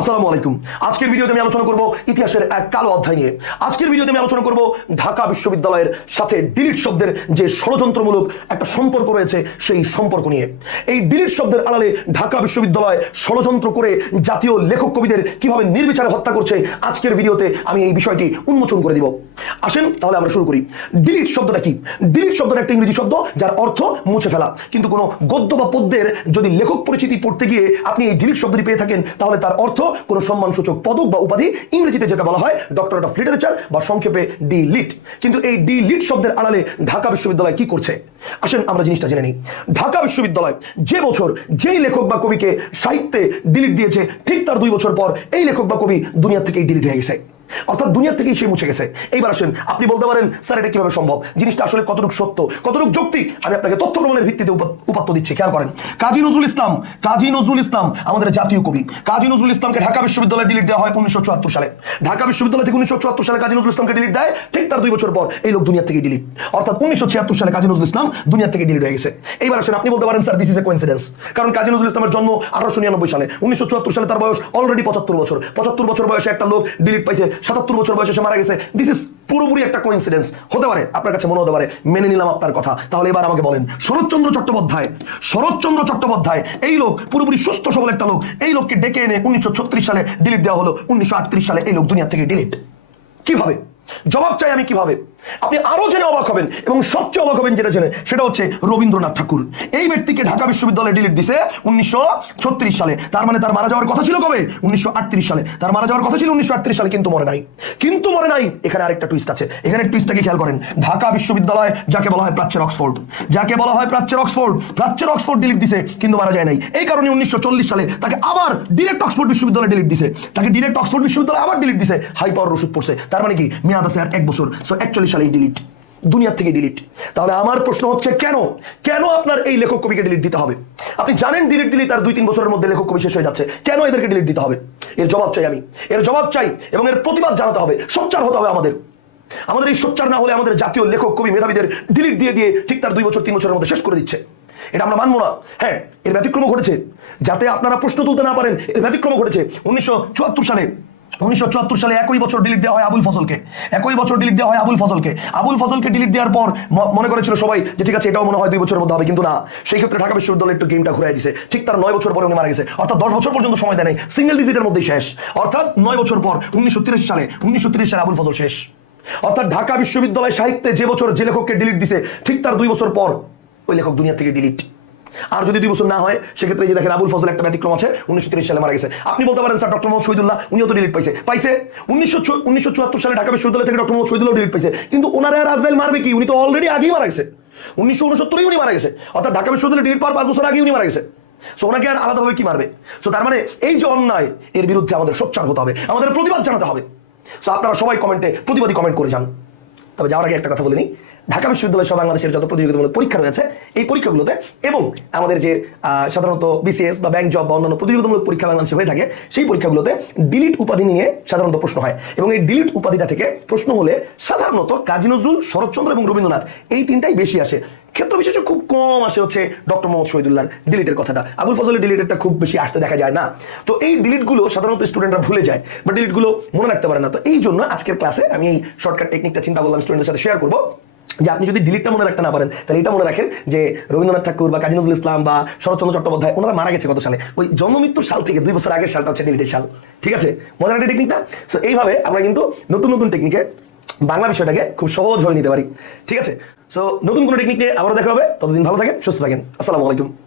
আসসালামু আলাইকুম। আজকের ভিডিওতে আমি আলোচনা করব ইতিহাসের এক কালো অধ্যায় নিয়ে। আজকের ভিডিওতে আমি আলোচনা করব ঢাকা বিশ্ববিদ্যালয়ের সাথে ডিলিট শব্দের যে ষড়যন্ত্রমূলক একটা সম্পর্ক রয়েছে, সেই সম্পর্ক নিয়ে। এই ডিলিট শব্দের আড়ালে ঢাকা বিশ্ববিদ্যালয় ষড়যন্ত্র করে জাতীয় লেখক কবিদের কীভাবে নির্বিচারে হত্যা করছে, আজকের ভিডিওতে আমি এই বিষয়টি উন্মোচন করে দিব। আসেন, তাহলে আমরা শুরু করি। ডিলিট শব্দটা কি? ডিলিট শব্দটা একটা ইংরেজি শব্দ, যার অর্থ মুছে ফেলা। কিন্তু কোনো গদ্য বা পদ্যের যদি লেখক পরিচিতি পড়তে গিয়ে আপনি এই ডিলিট শব্দটি পেয়ে থাকেন, তাহলে তার অর্থ কোনো সম্মানসূচক পদক বা উপাধি ইংরেজিতে যেটা বলা হয় ডক্টরেট অফ লিটারেচার বা সংক্ষেপে ডি লিট কিন্তু এই ডি লিট শব্দের আড়ালে ঢাকা বিশ্ববিদ্যালয় কি করছে? আসেন আমরা জিনিসটা জেনে নিই। ঢাকা বিশ্ববিদ্যালয় যে বছর যেই লেখক বা কবিকে সাহিত্যে ডিলিট দিয়েছে, ঠিক তার দুই বছর পর এই লেখক বা কবি দুনিয়া থেকেই ডিলিট হয়ে গেছে। অর্থাৎ দুনিয়া থেকেই সে মুছে গেছে। এইবার আসেন, আপনি বলতে পারেন, স্যার, এটা কীভাবে সম্ভব? জিনিসটা আসলে কতটুকু সত্য? কতটুকু যৌক্তিক? আমি আপনাকে তথ্য প্রমাণের ভিত্তিতে উপাত্ত দিচ্ছি, খেয়াল করেন। কাজী নজরুল ইসলাম, কাজী নজরুল ইসলাম আমাদের জাতীয় কবি। কাজী নজরুল ইসলামকে ঢাকা বিশ্ববিদ্যালয়ে ডিলিট দেওয়া হয় উনিশশো চুয়াত্তর সালে। ঢাকা বিশ্ববিদ্যালয় থেকে উনিশশো চুয়াত্তর সালে কাজী নজরুল ইসলামকে ডিলিট দেয়, ঠিক তার দুই বছর পর এই লোক দুনিয়া থেকে ডিলিট অর্থাৎ উনিশশো ছিয়াত্তর সালে কাজী নজরুল ইসলাম দুনিয়া থেকে ডিলিট হয়ে গেছে। এইবার আসেন, আপনি বলতে পারেন, sir this is a coincidence কারণ কাজী নজরুল ইসলামের জন্ম আঠারোশো নিরানব্বই সালে। উনিশশো চুয়াত্তর সালে তার বয়স অলরেডি পঁচাত্তর বছর। পঁচাত্তর বছর বয়সে একটা লোক ডিলিট পাইছে সাতাত্তর বছর বয়সে সে মারা গেছে। দিস ইজ পুরোপুরি একটা কোইন্সিডেন্স হতে পারে, আপনার কাছে মনে হতে পারে, মেনে নিলাম আপনার কথা। তাহলে এবার আমাকে বলেন, শরৎচন্দ্র চট্টোপাধ্যায় শরৎচন্দ্র চট্টোপাধ্যায়, এই লোক পুরোপুরি সুস্থ সবল একটা লোক। এই লোককে ডেকে এনে উনিশশো ছত্রিশ সালে ডিলিট দেওয়া হলো, উনিশশো আটত্রিশ সালে এই লোক দুনিয়া থেকে ডিলিট কীভাবে? জবাব চাই আমি কীভাবে? আপনি আরও জেনে অবাক হবেন এবং সবচেয়ে অবাক হবেন যেটা জেনে, সেটা হচ্ছে রবীন্দ্রনাথ ঠাকুর। এই ব্যক্তিকে ঢাকা বিশ্ববিদ্যালয়ে ডিলিট দিছে উনিশশো সালে। তার মানে তার মারা যাওয়ার কথা ছিল কবে? উনিশশো সালে। তার মারা যাওয়ার কথা ছিল উনিশশো সালে, কিন্তু মরে নাই। কিন্তু মরে নাই। এখানে আরেকটা টুইস্ট আছে। এখানে টুইস্টটাকে খেয়াল করেন? ঢাকা বিশ্ববিদ্যালয়, যাকে বলা হয় প্রাচ্যের অক্সফোর্ড। যাকে বলা হয় প্রাচ্যের অক্সফোর্ড। প্রাচ্যের অক্সফোর্ড ডিলিট দিছে, কিন্তু মারা যায় নাই। এই কারণে উনিশশো চল্লিশ সালে তাকে আবার ডিরেক্ট অক্সফোর্ড বিশ্ববিদ্যালয় ডিলিট দিছে। তাকে ডিরেক্ট অক্সফোর্ড বিশ্ববিদ্যালয় আবার ডিলিট দিছে। হাই পাওয়ার ওষুধ পড়ছে। তার মানে কি? মেয়াদ আছে আর এক বছর। সো একচল্লিশ সালেই ডিলিট দুনিয়ার থেকে ডিলিট তাহলে আমার প্রশ্ন হচ্ছে, কেন? কেন আপনার এই লেখক কবিকে ডিলিট দিতে হবে? আপনি জানেন ডিলিট দিলে তার দুই তিন বছরের মধ্যে লেখক কবি শেষ হয়ে যাচ্ছে। কেন এদেরকে ডিলিট দিতে হবে? এর জবাব চাই আমি। এর জবাব চাই এবং এর প্রতিবাদ জানাতে হবে। সোচ্চার হতে হবে আমাদের। আমাদের এই সোচ্চার না হলে আমাদের জাতীয় লেখক, কবি, মেধাবীদের ডিলিট দিয়ে দিয়ে ঠিক তার দুই বছর, তিন বছরের মধ্যে শেষ করে দিচ্ছে। এটা আমরা মানবো না। হ্যাঁ এর ব্যতিক্রম ঘটেছে। যাতে আপনারা প্রশ্ন তুলতে না পারেন, এর ব্যতিক্রম ঘটেছে। উনিশশো চুয়াত্তর সালে উনিশশো সালে একই বছর ডিলিট দেওয়া হয় আবুল ফজলকে। একই বছর ডিলিট দেওয়া হয় আবুল ফজলকে। আবুল ফজলকে ডিলিট দেওয়ার পর মনে করেছিল সবাই যে ঠিক আছে এটাও মনে হয় দুই বছরের মধ্যে হবে, কিন্তু না। সেই ক্ষেত্রে ঢাকা বিশ্ববিদ্যালয় একটু গেমটা ঘুরাই দিছে। ঠিক তার নয় বছর পরে উনি মারা গেছে। অর্থাৎ দশ বছর পর্যন্ত সময় দেয় সিঙ্গেল ডিজিটের মধ্যেই শেষ। অর্থাৎ নয় বছর পর উনিশশো সালে উনিশশো সালে আবুল ফজল শেষ। অর্থাৎ ঢাকা বিশ্ববিদ্যালয় সাহিত্যে যে বছর যে লেখককে ডিলিট দিছে, ঠিক তার দুই বছর পর ওই লেখক দুনিয়া থেকে ডিলিট আর যদি দুই বছর না হয়, সেক্ষেত্রে যে দেখেন আবুল ফজল একটা ব্যতিক্রম আছে, উনিশশো সালে মারা গেছে। আপনি বলতে পারেন, স্যার, ডক্টর মোহাম্মদ শহীদুল্লাহ, উনিও তো ডিলিট পাইছে। পাইছে? উনিশশো উনিশশো সালে ঢাকা বিশ্ববিদ্যালয় থেকে ডক্টর মোহাম্মদ শহীদুল্লাহ ডিলিট পাইছে। কিন্তু ওনারা আর আজরাইল মারবে কি? উনি তো অলরেডি আগেই মারা গেছে। উনিশশো উনসত্তরেই উনি মারা গেছে। অর্থাৎ ঢাকা বিশ্ববিদ্যালয় ডিলিট পাওয়ার পাঁচ বছর আগেই উনি মারা গেছে। সো ওনাকে আর আলাদাভাবে কি মারবে? সো তার মানে এই যে অন্যায়, এর বিরুদ্ধে আমাদের সোচ্চার হতে হবে, আমাদের প্রতিবাদ জানাতে হবে। সো আপনারা সবাই কমেন্টে প্রতিবাদী কমেন্ট করে যান। তবে যাওয়ার আগে একটা কথা বলে নিই। ঢাকা বিশ্ববিদ্যালয় সহ বাংলাদেশের যত প্রতিযোগিতামূলক পরীক্ষা রয়েছে, এই পরীক্ষাগুলোতে এবং আমাদের যে সাধারণত বিসিএস বা ব্যাংক জব বা অন্যান্য প্রতিযোগিতামূলক পরীক্ষা বাংলাদেশে হয়ে থাকে, সেই পরীক্ষাগুলোতে ডিলিট উপাধি নিয়ে সাধারণত প্রশ্ন হয়। এবং এই ডিলিট উপাধিটা থেকে প্রশ্ন হলে সাধারণত কাজী নজরুল, শরৎচন্দ্র এবং রবীন্দ্রনাথ এই তিনটাই বেশি আসে। ক্ষেত্র বিশেষে খুব কম আসে হচ্ছে ডক্টর মোহাম্মদ শহীদুল্লাহর ডিলিটের কথাটা। আবুল ফজলের ডিলিটেরটা খুব বেশি আসতে দেখা যায় না। তো এই ডিলিটগুলো সাধারণত স্টুডেন্টরা ভুলে যায়, বা ডিলিটগুলো মনে রাখতে পারে না। তো এই জন্য আজকের ক্লাসে আমি এই শর্টকাট টেকনিকটা চিন্তা করলাম স্টুডেন্টের সাথে শেয়ার করব। যে আপনি যদি ডিলিটটা মনে রাখতে না পারেন, তাহলে এটা মনে রাখেন যে রবীন্দ্রনাথ ঠাকুর বা কাজী নজরুল ইসলাম বা শরৎচন্দ্র চট্টোপাধ্যায়, ওনারা মারা গেছে কত সালে? ওই জন্মমৃত্যুর সাল থেকে দুই বছর আগের সালটা হচ্ছে ডিলিটের সাল। ঠিক আছে? মজার একটা টেকনিকটা সো এইভাবে আমরা কিন্তু নতুন নতুন টেকনিকে বাংলা বিষয়টাকে খুব সহজভাবে নিতে পারি। ঠিক আছে? সো নতুন কোনো টেকনিক নিয়ে আবারও দেখা হবে। ততদিন ভালো থাকেন, সুস্থ থাকেন। আসসালামু আলাইকুম।